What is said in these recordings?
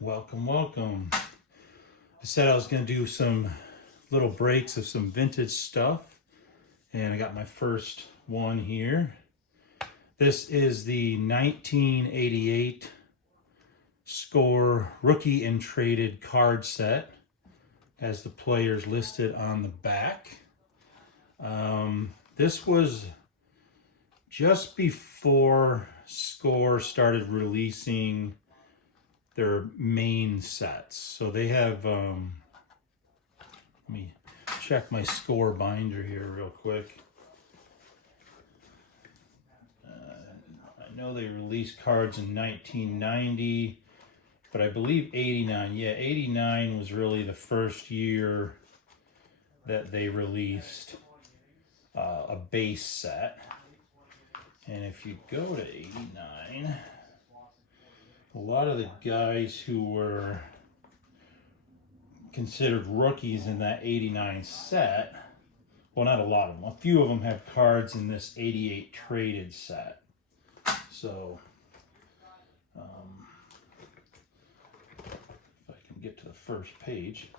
Welcome, welcome. I said I was going to do some little breaks of some vintage stuff, and I got my first one here. This is the 1988 Score Rookie and Traded card set, as the players listed on the back. This was just before Score started releasing their main sets. So they have, let me check my Score binder here real quick. I know they released cards in 1990, but I believe 89. Yeah, 89 was really the first year that they released a base set. And if you go to 89, a lot of the guys who were considered rookies in that 89 set, well, not a lot of them, a few of them have cards in this 88 traded set. So, if I can get to the first page.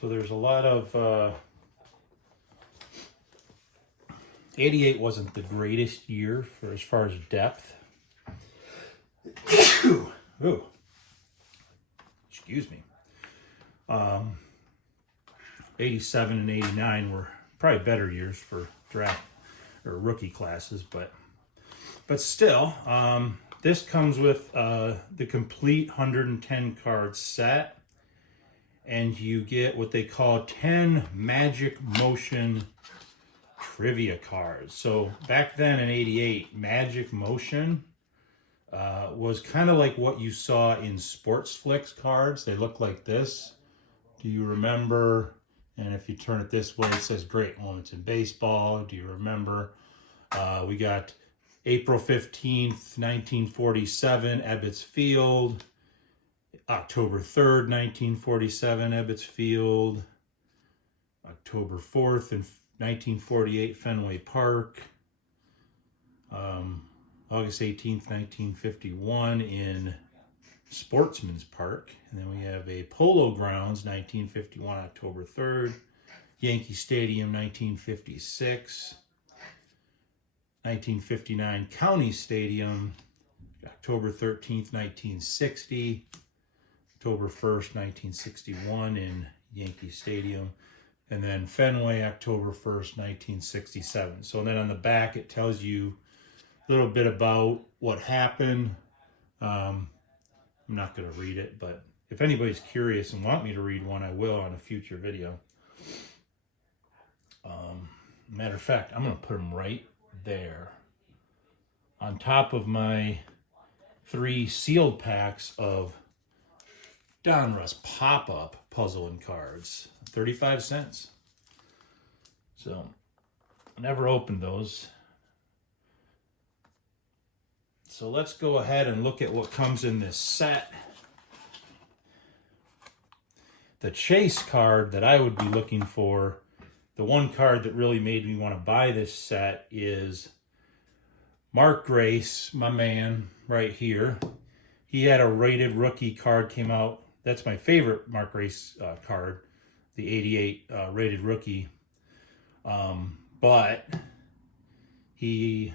So there's a lot of 88 wasn't the greatest year for as far as depth. Ooh. Excuse me. 87 and 89 were probably better years for draft or rookie classes, but still, this comes with the complete 110 card set, and you get what they call 10 Magic Motion trivia cards. So back then in 88, Magic Motion was kind of like what you saw in Sports Flicks cards. They look like this. Do you remember? And if you turn it this way, it says Great Moments in Baseball. Do you remember? We got April 15th, 1947, Ebbets Field. October 3rd, 1947, Ebbets Field. October 4th, in 1948, Fenway Park. August 18th, 1951, in Sportsman's Park. And then we have a Polo Grounds, 1951, October 3rd. Yankee Stadium, 1956. 1959, County Stadium, October 13th, 1960. October 1st, 1961, in Yankee Stadium. And then Fenway, October 1st, 1967. So then on the back, it tells you a little bit about what happened. I'm not going to read it, but if anybody's curious and want me to read one, I will on a future video. Matter of fact, I'm going to put them right there on top of my 3 sealed packs of Donruss pop-up puzzle and cards. 35 cents. So, I never opened those. So let's go ahead and look at what comes in this set. The chase card that I would be looking for, the one card that really made me want to buy this set, is Mark Grace, my man, right here. He had a rated rookie card came out. That's my favorite Mark Grace card, the 88 rated rookie. But his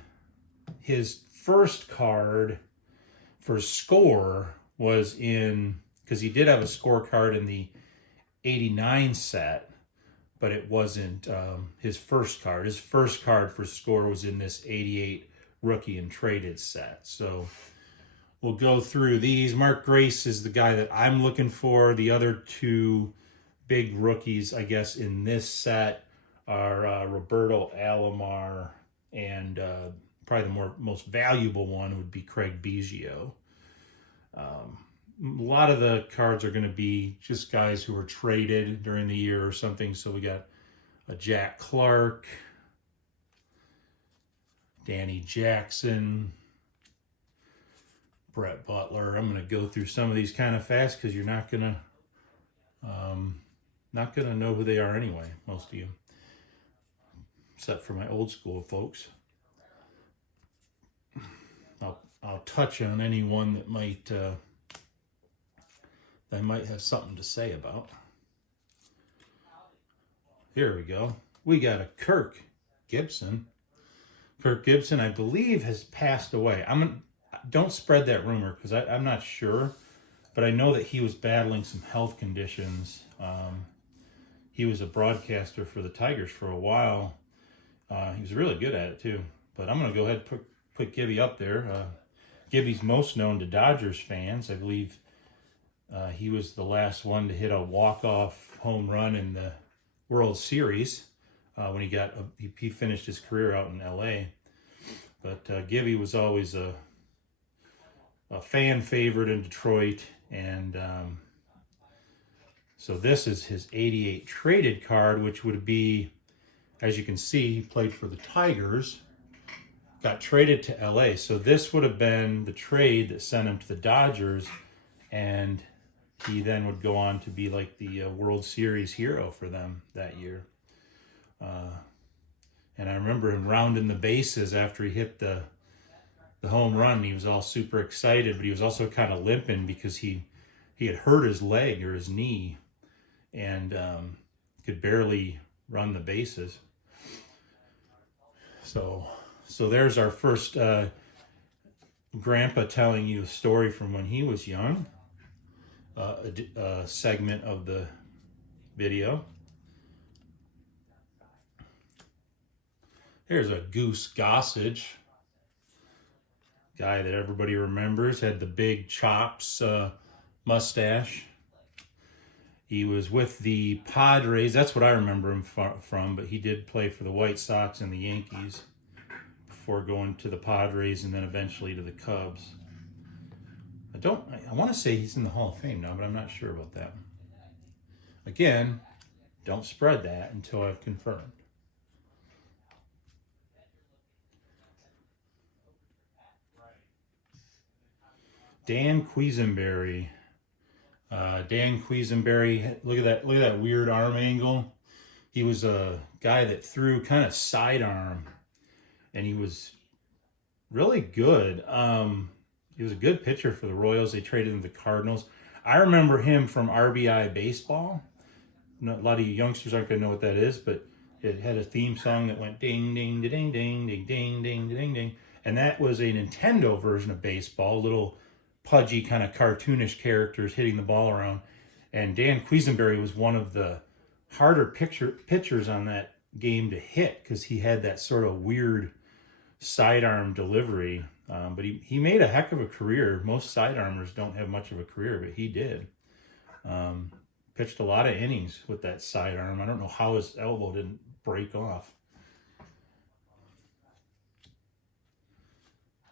first card for Score was in, because he did have a Score card in the 89 set, but it wasn't his first card. His first card for Score was in this 88 rookie and traded set. So we'll go through these. Mark Grace is the guy that I'm looking for. The other 2 big rookies, I guess, in this set are Roberto Alomar, and probably the most valuable one would be Craig Biggio. A lot of the cards are going to be just guys who were traded during the year or something. So we got a Jack Clark, Danny Jackson, Brett Butler. I'm going to go through some of these kind of fast because you're not going to know who they are anyway, most of you, except for my old school folks. I'll touch on any one that I might have something to say about. Here we go. We got a Kirk Gibson. Kirk Gibson, I believe, has passed away. Don't spread that rumor because I'm not sure, but I know that he was battling some health conditions. He was a broadcaster for the Tigers for a while. He was really good at it too. But I'm going to go ahead and put Gibby up there. Gibby's most known to Dodgers fans. I believe he was the last one to hit a walk-off home run in the World Series when he finished his career out in L.A. But Gibby was always a fan favorite in Detroit, and so this is his 88 traded card, which would be, as you can see, he played for the Tigers, got traded to LA. So this would have been the trade that sent him to the Dodgers, and he then would go on to be like the World Series hero for them that year. And I remember him rounding the bases after he hit the home run. He was all super excited, but he was also kind of limping because he had hurt his leg or his knee and could barely run the bases. So there's our first grandpa telling you a story from when he was young, a segment of the video. Here's a Goose Gossage, guy that everybody remembers, had the big chops, mustache. He was with the Padres. That's what I remember him from, but he did play for the White Sox and the Yankees before going to the Padres and then eventually to the Cubs. I want to say he's in the Hall of Fame now, but I'm not sure about that. Again, don't spread that until I've confirmed. Dan Quisenberry. Dan Quisenberry, look at that weird arm angle. He was a guy that threw kind of sidearm, and he was really good. He was a good pitcher for the Royals. They traded him to the Cardinals. I remember him from RBI Baseball. A lot of you youngsters aren't going to know what that is, but it had a theme song that went ding, ding, ding, ding, ding, ding, ding, ding, ding. And that was a Nintendo version of baseball, little pudgy kind of cartoonish characters hitting the ball around. And Dan Quisenberry was one of the harder pitchers on that game to hit because he had that sort of weird sidearm delivery. But he made a heck of a career. Most sidearmers don't have much of a career, but he did. Pitched a lot of innings with that sidearm. I don't know how his elbow didn't break off.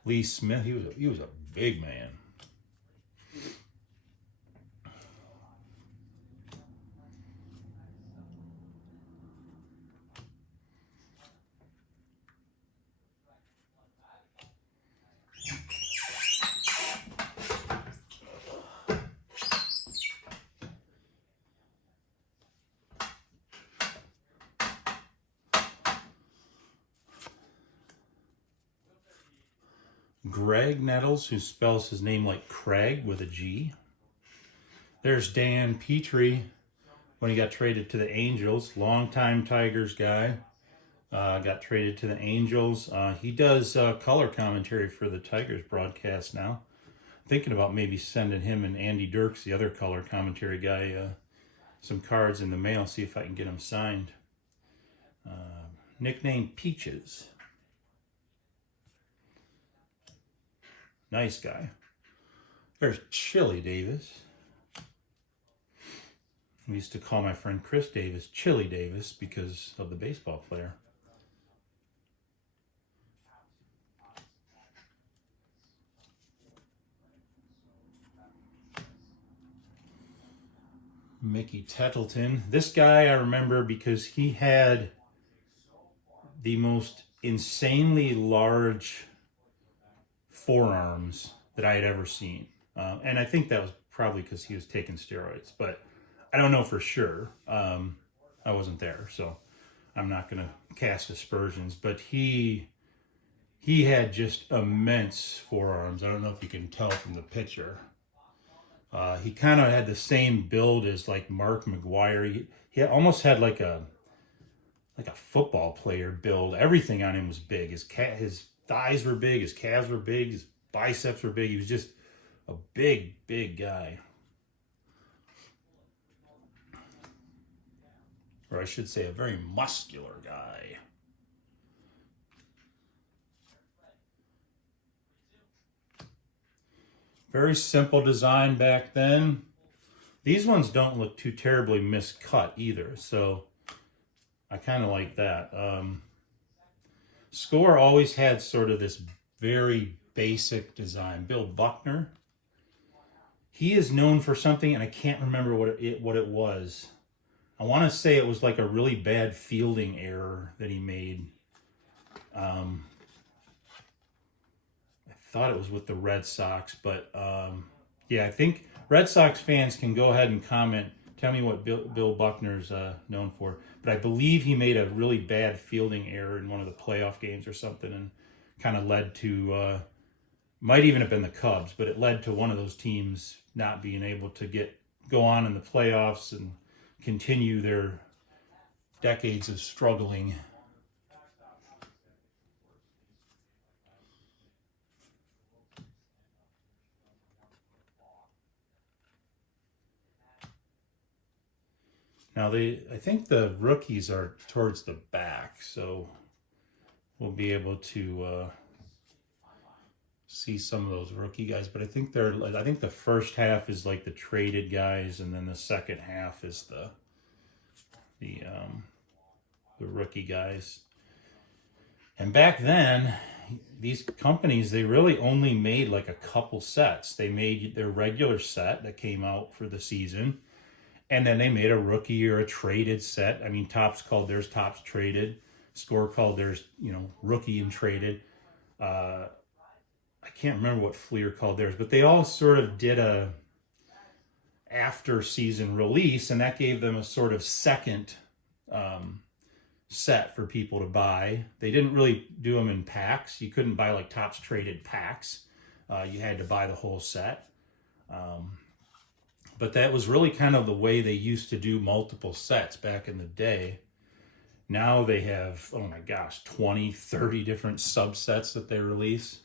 Lee Smith, he was a big man. Greg Nettles, who spells his name like Craig with a G. There's Dan Petrie when he got traded to the Angels. Longtime Tigers guy. Got traded to the Angels. He does color commentary for the Tigers broadcast now. Thinking about maybe sending him and Andy Dirks, the other color commentary guy, some cards in the mail, see if I can get them signed. Nickname Peaches. Nice guy. There's Chili Davis. We used to call my friend Chris Davis Chili Davis because of the baseball player. Mickey Tettleton. This guy I remember because he had the most insanely large forearms that I had ever seen. And I think that was probably because he was taking steroids, but I don't know for sure. I wasn't there, so I'm not going to cast aspersions, but he he had just immense forearms. I don't know if you can tell from the picture. He kind of had the same build as like Mark McGwire. He almost had like a football player build. Everything on him was big. His thighs were big. His calves were big. His biceps were big. He was just a big guy. Or I should say a very muscular guy. Very simple design back then. These ones don't look too terribly miscut either, so I kind of like that. Score always had sort of this very basic design. Bill Buckner, he is known for something, and I can't remember what it was. I want to say it was like a really bad fielding error that he made. Thought it was with the Red Sox, but yeah, I think Red Sox fans can go ahead and comment. Tell me what Bill Buckner's known for. But I believe he made a really bad fielding error in one of the playoff games or something, and kind of led to, might even have been the Cubs, but it led to one of those teams not being able to go on in the playoffs and continue their decades of struggling. Now I think the rookies are towards the back, so we'll be able to see some of those rookie guys. But I think the first half is like the traded guys, and then the second half is the rookie guys. And back then, these companies, they really only made like a couple sets. They made their regular set that came out for the season, and then they made a rookie or a traded set. I mean, Topps called theirs Topps Traded. Score called theirs, rookie and traded. I can't remember what Fleer called theirs, but they all sort of did a after season release, and that gave them a sort of second set for people to buy. They didn't really do them in packs. You couldn't buy like Topps Traded packs. You had to buy the whole set. But that was really kind of the way they used to do multiple sets back in the day. Now they have, 20, 30 different subsets that they release.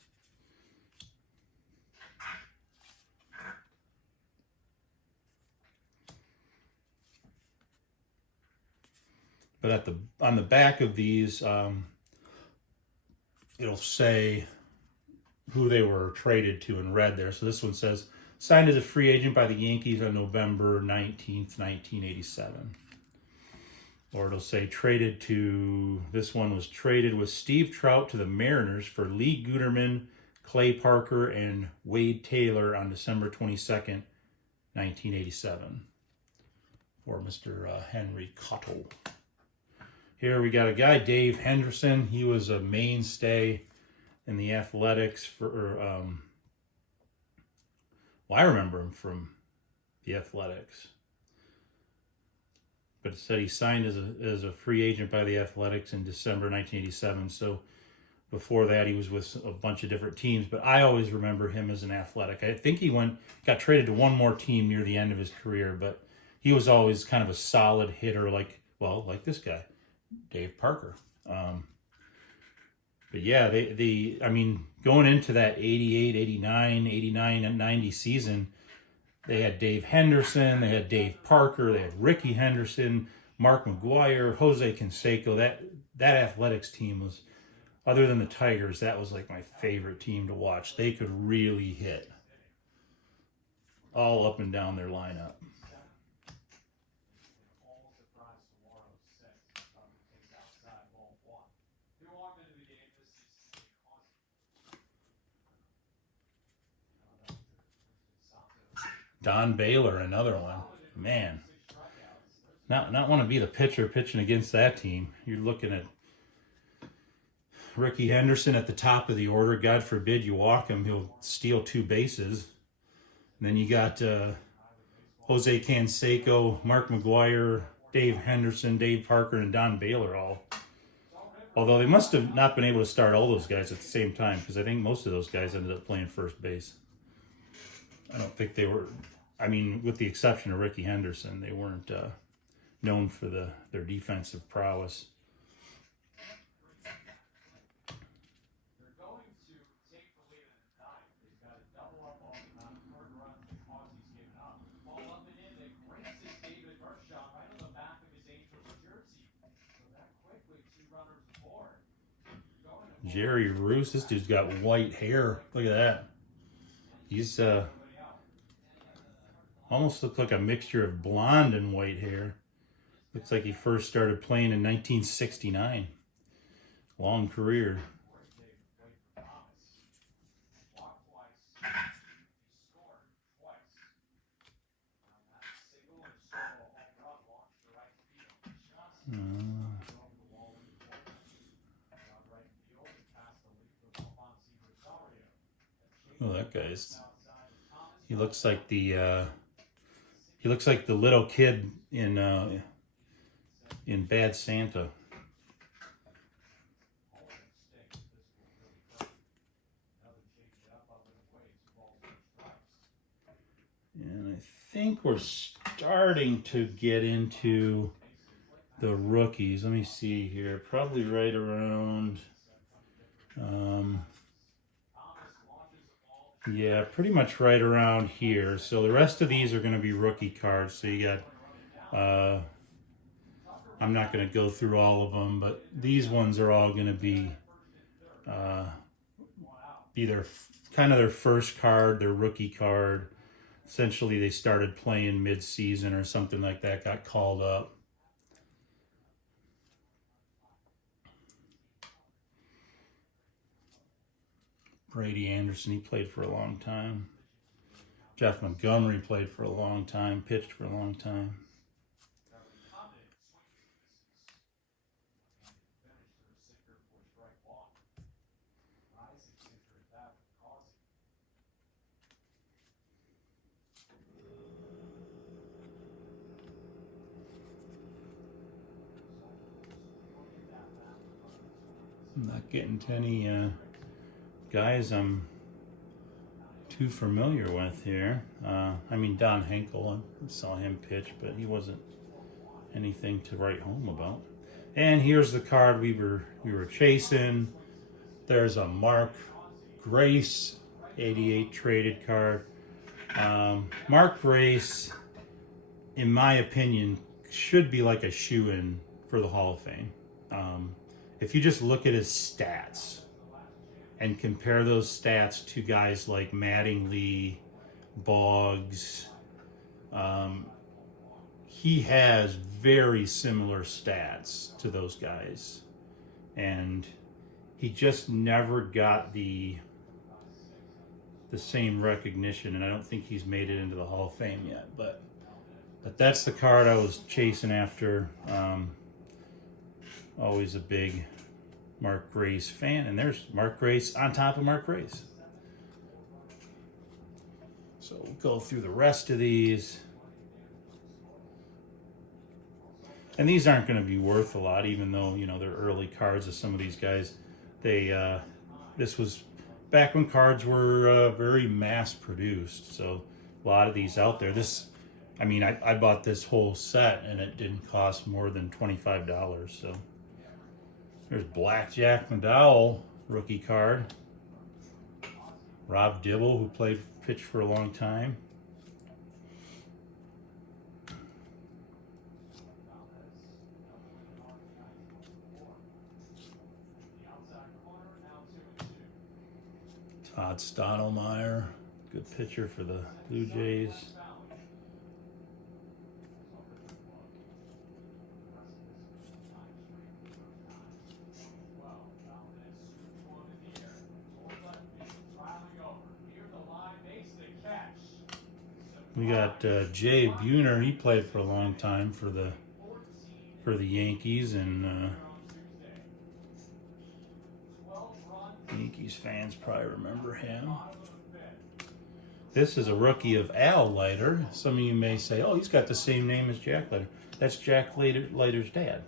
But on the back of these, it'll say who they were traded to in red there. So this one says, signed as a free agent by the Yankees on November 19th, 1987. Or it'll say this one was traded with Steve Trout to the Mariners for Lee Guterman, Clay Parker, and Wade Taylor on December 22nd, 1987. For Mr. Henry Cottle. Here we got a guy, Dave Henderson. He was a mainstay in the Athletics I remember him from the Athletics. But it said he signed as a free agent by the Athletics in December 1987. So before that, he was with a bunch of different teams. But I always remember him as an Athletic. I think he got traded to one more team near the end of his career. But he was always kind of a solid hitter, like this guy, Dave Parker. But yeah, going into that 88, 89, 89, and 90 season, they had Dave Henderson, they had Dave Parker, they had Ricky Henderson, Mark McGwire, Jose Canseco. That Athletics team was, other than the Tigers, that was like my favorite team to watch. They could really hit all up and down their lineup. Don Baylor, another one. Man, not want to be the pitcher pitching against that team. You're looking at Ricky Henderson at the top of the order. God forbid you walk him, he'll steal 2 bases. And then you got Jose Canseco, Mark McGwire, Dave Henderson, Dave Parker, and Don Baylor all Although they must have not been able to start all those guys at the same time, because I think most of those guys ended up playing first base. I don't think they were, I mean, with the exception of Ricky Henderson, they weren't known for their defensive prowess. Jerry Roos, this dude's got white hair. Look at that. He's almost looks like a mixture of blonde and white hair. Looks like he first started playing in 1969. Long career. Oh, that guy's. He looks like the little kid in Bad Santa. And I think we're starting to get into the rookies. Let me see here. Probably right around. Yeah, pretty much right around here. So the rest of these are going to be rookie cards. So you got, I'm not going to go through all of them, but these ones are all going to be either kind of their first card, their rookie card. Essentially, they started playing mid-season or something like that, got called up. Brady Anderson, he played for a long time. Jeff Montgomery played for a long time, pitched for a long time. I'm not getting to any guys I'm too familiar with here. I mean, Don Henkel, I saw him pitch, but he wasn't anything to write home about. And here's the card we were chasing. There's a Mark Grace 88 traded card. Mark Grace, in my opinion, should be like a shoe-in for the Hall of Fame. If you just look at his stats and compare those stats to guys like Mattingly, Boggs, he has very similar stats to those guys. And he just never got the same recognition, and I don't think he's made it into the Hall of Fame yet. But that's the card I was chasing after. Always a big Mark Grace fan, and there's Mark Grace on top of Mark Grace. So we'll go through the rest of these. And these aren't going to be worth a lot, even though, you know, they're early cards of some of these guys. This was back when cards were very mass produced, so a lot of these out there. I bought this whole set and it didn't cost more than $25. So there's Blackjack McDowell rookie card. Rob Dibble, who pitched for a long time. Todd Stottlemyre, good pitcher for the Blue Jays. We got Jay Buhner. He played for a long time for the Yankees, and Yankees fans probably remember him. This is a rookie of Al Leiter. Some of you may say, "Oh, he's got the same name as Jack Leiter." That's Jack Leiter's dad.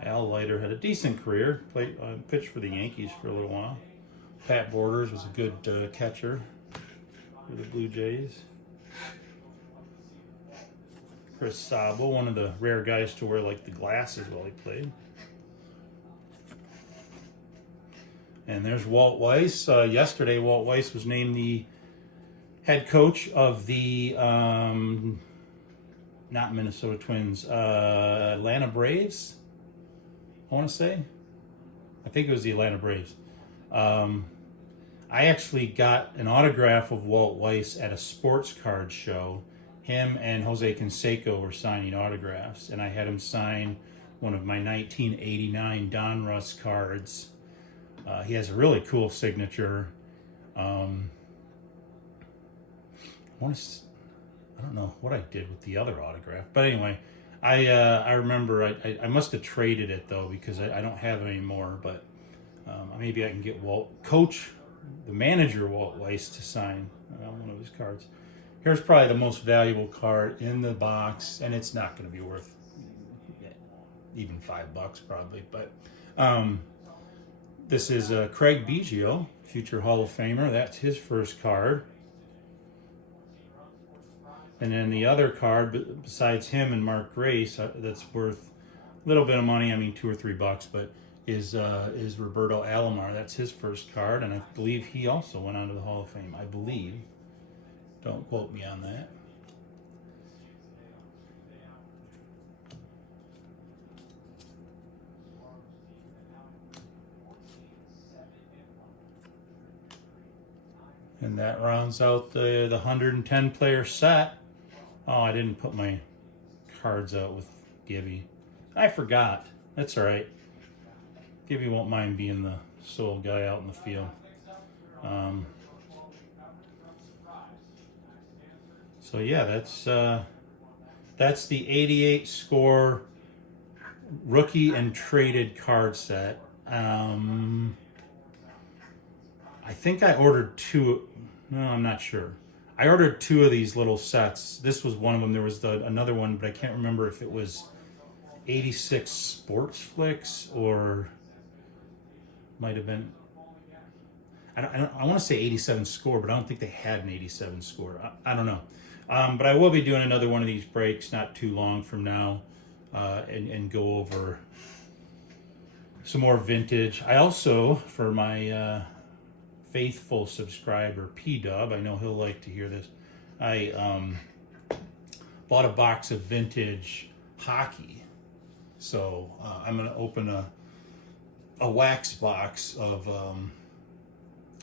Al Leiter had a decent career. Played pitched for the Yankees for a little while. Pat Borders was a good catcher for the Blue Jays. Chris Sabo, one of the rare guys to wear like the glasses while he played. And there's Walt Weiss. Yesterday, Walt Weiss was named the head coach of the not Minnesota Twins, Atlanta Braves. I want to say. I think it was the Atlanta Braves. I actually got an autograph of Walt Weiss at a sports card show. Him and Jose Canseco were signing autographs, and I had him sign one of my 1989 Donruss cards. He has a really cool signature. I don't know what I did with the other autograph, but anyway, I remember I must have traded it though, because I don't have it anymore. But maybe I can get the manager Walt Weiss to sign one of his cards. Here's probably the most valuable card in the box, and it's not going to be worth even $5 probably. But this is Craig Biggio, future Hall of Famer. That's his first card. And then the other card, besides him and Mark Grace, that's worth a little bit of money. I mean, $2 or $3, but is Roberto Alomar. That's his first card, and I believe he also went on to the Hall of Fame. I believe. Don't quote me on that. And that rounds out the 110 player set. Oh, I didn't put my cards out with Gibby. I forgot. That's all right. Gibby won't mind being the sole guy out in the field. So yeah, that's the 88 score rookie and traded card set. I think I ordered two. No, I'm not sure. I ordered two of these little sets. This was one of them. There was another one, but I can't remember if it was 86 Sports Flicks or might have been. I want to say 87 score, but I don't think they had an 87 score. I don't know. But I will be doing another one of these breaks not too long from now, and go over some more vintage. I also, for my faithful subscriber P-Dub, I know he'll like to hear this, I bought a box of vintage hockey. So I'm going to open a wax box of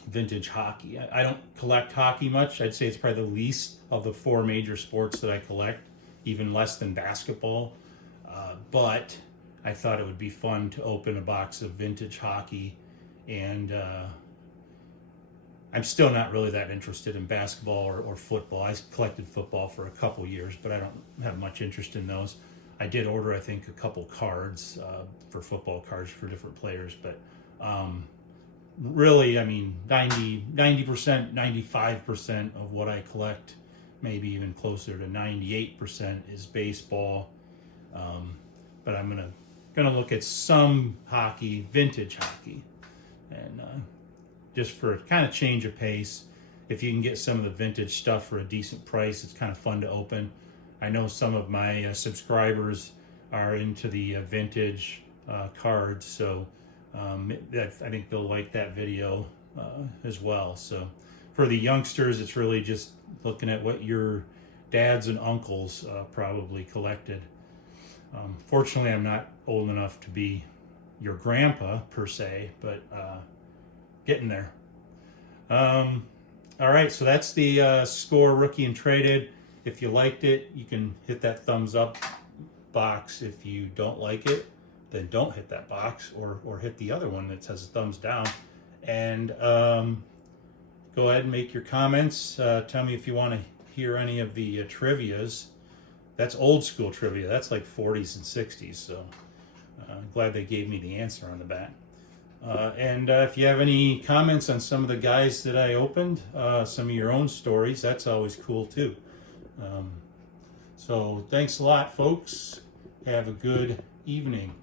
vintage hockey. I don't collect hockey much. I'd say it's probably the least of the four major sports that I collect, even less than basketball. But I thought it would be fun to open a box of vintage hockey, and I'm still not really that interested in basketball or football. I collected football for a couple years, but I don't have much interest in those. I did order, I think, a couple cards for football cards for different players, but really, I mean, 90%, 95% of what I collect, maybe even closer to 98%, is baseball. But I'm gonna look at some hockey, vintage hockey, and just for kind of change of pace. If you can get some of the vintage stuff for a decent price, it's kind of fun to open. I know some of my subscribers are into the vintage cards, so I think they'll like that video as well. So for the youngsters, it's really just looking at what your dads and uncles probably collected. Fortunately, I'm not old enough to be your grandpa per se, but getting there. All right, so that's the score rookie and traded. If you liked it, you can hit that thumbs up box. If you don't like it, then don't hit that box, or hit the other one that says thumbs down. And go ahead and make your comments. Tell me if you want to hear any of the trivias. That's old school trivia. That's like 40s and 60s. So I'm glad they gave me the answer on the back. And if you have any comments on some of the guys that I opened, some of your own stories, that's always cool too. So thanks a lot, folks. Have a good evening.